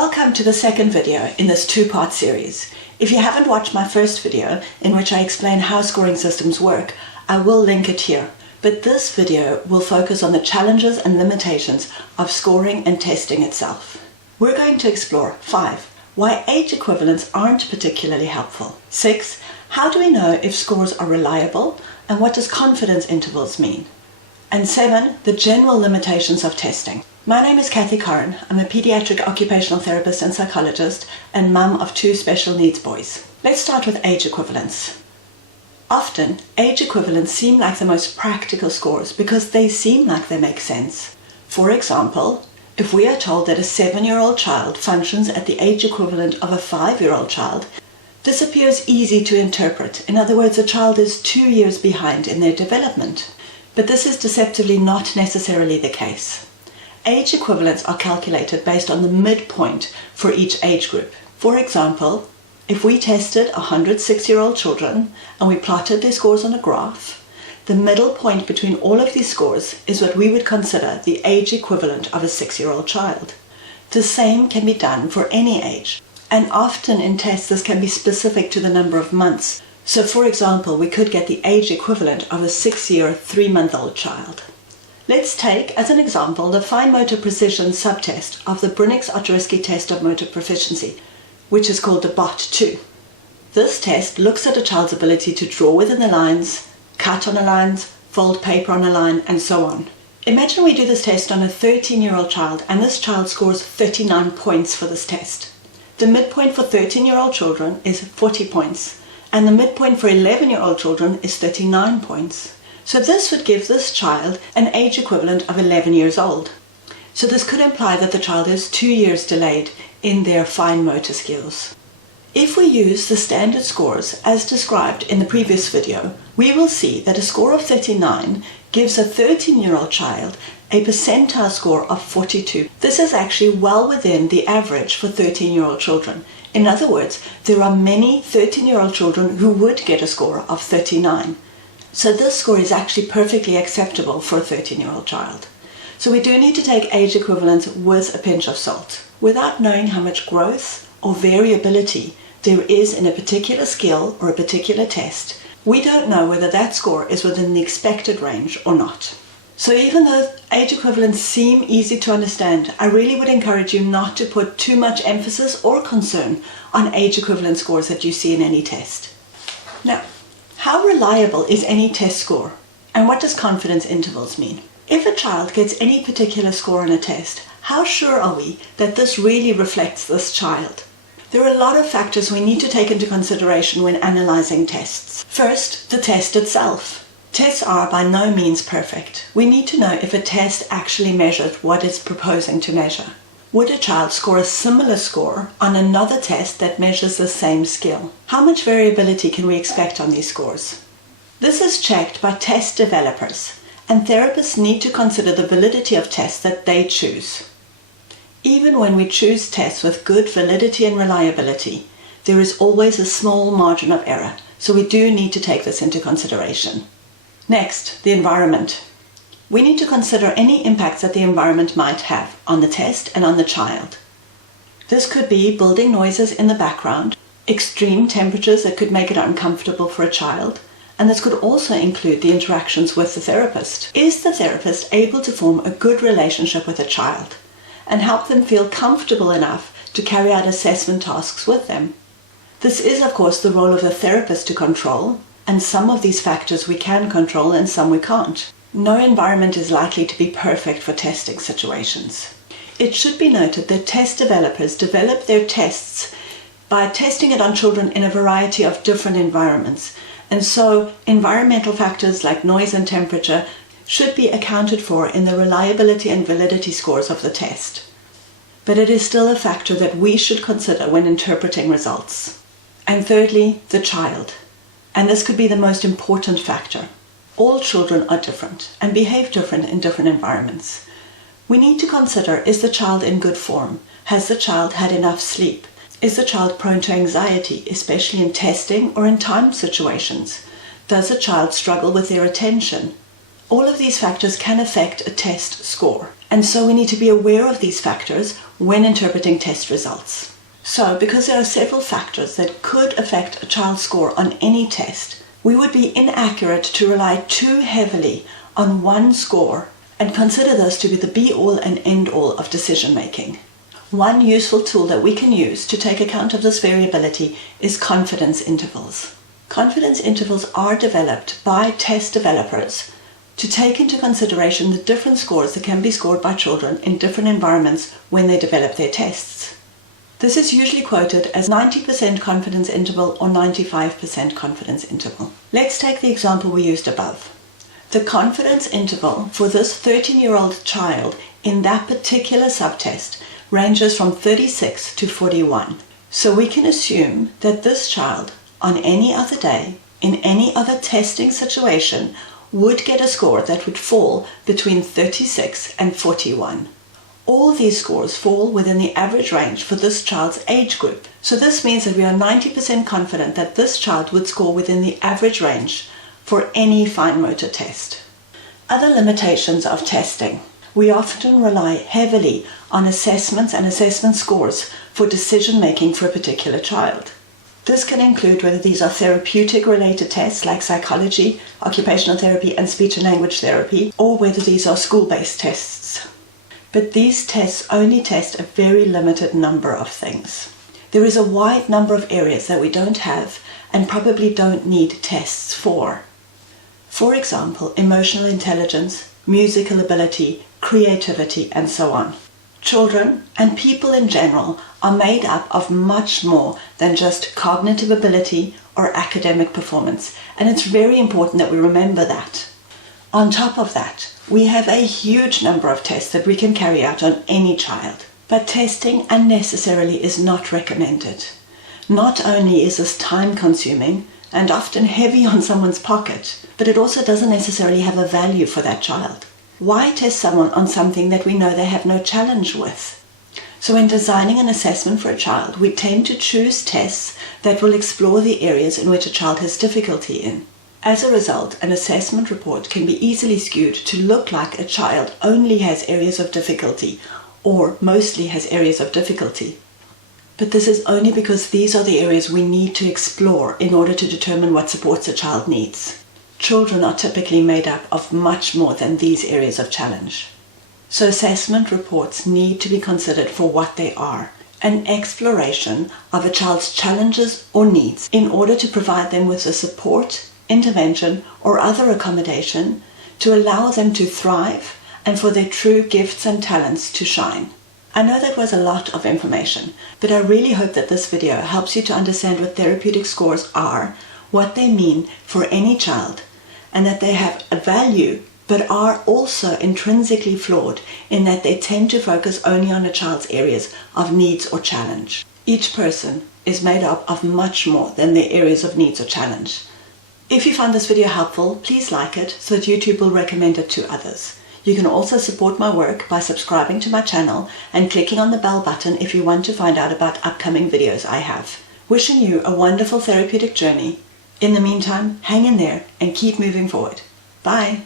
Welcome to the second video in this two-part series. If you haven't watched my first video, in which I explain how scoring systems work, I will link it here. But this video will focus on the challenges and limitations of scoring and testing itself. We're going to explore 5. Why age equivalents aren't particularly helpful. 6. How do we know if scores are reliable, and what does confidence intervals mean? And 7. The general limitations of testing. My name is Kathy Curran. I'm a pediatric occupational therapist and psychologist and mum of 2 special needs boys. Let's start with age equivalents. Often, age equivalents seem like the most practical scores because they seem like they make sense. For example, if we are told that a 7-year-old child functions at the age equivalent of a 5-year-old child, this appears easy to interpret. In other words, a child is 2 years behind in their development. But this is deceptively not necessarily the case. Age equivalents are calculated based on the midpoint for each age group. For example, if we tested 100 6-year-old children and we plotted their scores on a graph, the middle point between all of these scores is what we would consider the age equivalent of a 6-year-old child. The same can be done for any age, and often in tests this can be specific to the number of months. So for example, we could get the age equivalent of a 6-year, 3-month-old child. Let's take, as an example, the fine motor precision subtest of the Brunick-Otarski test of motor proficiency, which is called the BOT2. This test looks at a child's ability to draw within the lines, cut on the lines, fold paper on a line, and so on. Imagine we do this test on a 13-year-old child, and this child scores 39 points for this test. The midpoint for 13-year-old children is 40 points, and the midpoint for 11-year-old children is 39 points. So this would give this child an age equivalent of 11 years old. So this could imply that the child is 2 years delayed in their fine motor skills. If we use the standard scores as described in the previous video, we will see that a score of 39 gives a 13-year-old child a percentile score of 42. This is actually well within the average for 13-year-old children. In other words, there are many 13-year-old children who would get a score of 39. So this score is actually perfectly acceptable for a 13-year-old child. So we do need to take age equivalents with a pinch of salt. Without knowing how much growth or variability there is in a particular skill or a particular test, we don't know whether that score is within the expected range or not. So even though age equivalents seem easy to understand, I really would encourage you not to put too much emphasis or concern on age equivalent scores that you see in any test. Now, how reliable is any test score? And what does confidence intervals mean? If a child gets any particular score on a test, how sure are we that this really reflects this child? There are a lot of factors we need to take into consideration when analyzing tests. First, the test itself. Tests are by no means perfect. We need to know if a test actually measured what it's proposing to measure. Would a child score a similar score on another test that measures the same skill? How much variability can we expect on these scores? This is checked by test developers, and therapists need to consider the validity of tests that they choose. Even when we choose tests with good validity and reliability, there is always a small margin of error, so we do need to take this into consideration. Next, the environment. We need to consider any impacts that the environment might have on the test and on the child. This could be building noises in the background, extreme temperatures that could make it uncomfortable for a child, and this could also include the interactions with the therapist. Is the therapist able to form a good relationship with a child and help them feel comfortable enough to carry out assessment tasks with them? This is, of course, the role of the therapist to control, and some of these factors we can control and some we can't. No environment is likely to be perfect for testing situations. It should be noted that test developers develop their tests by testing it on children in a variety of different environments, and so environmental factors like noise and temperature should be accounted for in the reliability and validity scores of the test. But it is still a factor that we should consider when interpreting results. And thirdly, the child. And this could be the most important factor. All children are different and behave different in different environments. We need to consider, is the child in good form? Has the child had enough sleep? Is the child prone to anxiety, especially in testing or in time situations? Does the child struggle with their attention? All of these factors can affect a test score. And so we need to be aware of these factors when interpreting test results. So, because there are several factors that could affect a child's score on any test, we would be inaccurate to rely too heavily on one score and consider this to be the be-all and end-all of decision-making. One useful tool that we can use to take account of this variability is confidence intervals. Confidence intervals are developed by test developers to take into consideration the different scores that can be scored by children in different environments when they develop their tests. This is usually quoted as 90% confidence interval or 95% confidence interval. Let's take the example we used above. The confidence interval for this 13-year-old child in that particular subtest ranges from 36 to 41. So we can assume that this child, on any other day, in any other testing situation, would get a score that would fall between 36 and 41. All these scores fall within the average range for this child's age group. So this means that we are 90% confident that this child would score within the average range for any fine motor test. Other limitations of testing. We often rely heavily on assessments and assessment scores for decision making for a particular child. This can include whether these are therapeutic related tests like psychology, occupational therapy and speech and language therapy, or whether these are school-based tests. But these tests only test a very limited number of things. There is a wide number of areas that we don't have and probably don't need tests for. For example, emotional intelligence, musical ability, creativity, and so on. Children and people in general are made up of much more than just cognitive ability or academic performance, and it's very important that we remember that. On top of that, we have a huge number of tests that we can carry out on any child, but testing unnecessarily is not recommended. Not only is this time-consuming and often heavy on someone's pocket, but it also doesn't necessarily have a value for that child. Why test someone on something that we know they have no challenge with? So when designing an assessment for a child, we tend to choose tests that will explore the areas in which a child has difficulty in. As a result, an assessment report can be easily skewed to look like a child only has areas of difficulty or mostly has areas of difficulty. But this is only because these are the areas we need to explore in order to determine what supports a child needs. Children are typically made up of much more than these areas of challenge. So assessment reports need to be considered for what they are, an exploration of a child's challenges or needs in order to provide them with the support, intervention, or other accommodation to allow them to thrive and for their true gifts and talents to shine. I know that was a lot of information, but I really hope that this video helps you to understand what therapeutic scores are, what they mean for any child, and that they have a value but are also intrinsically flawed in that they tend to focus only on a child's areas of needs or challenge. Each person is made up of much more than their areas of needs or challenge. If you found this video helpful, please like it so that YouTube will recommend it to others. You can also support my work by subscribing to my channel and clicking on the bell button if you want to find out about upcoming videos I have. Wishing you a wonderful therapeutic journey. In the meantime, hang in there and keep moving forward. Bye!